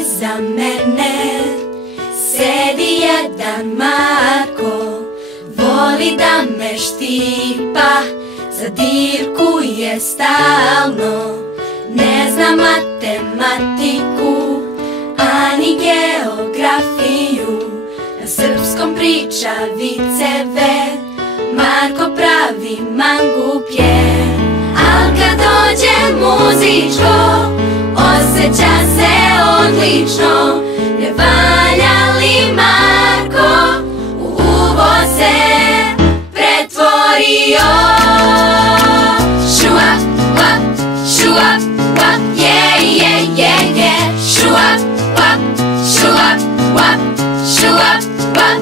iza mene sedi jedan Marko, voli da me štipa, zadirkuje stalno, ne zna matematiku ani geografiju, na srpskom priča viceve, Marko pravi mangup je. Al kad dođe muzičko, osjeća se odlično, ne valja li Marko, u uvo se pretvorio. Šuap, wap, šuap, wap, je, šuap, wap, šuap, wap, šuap, wap,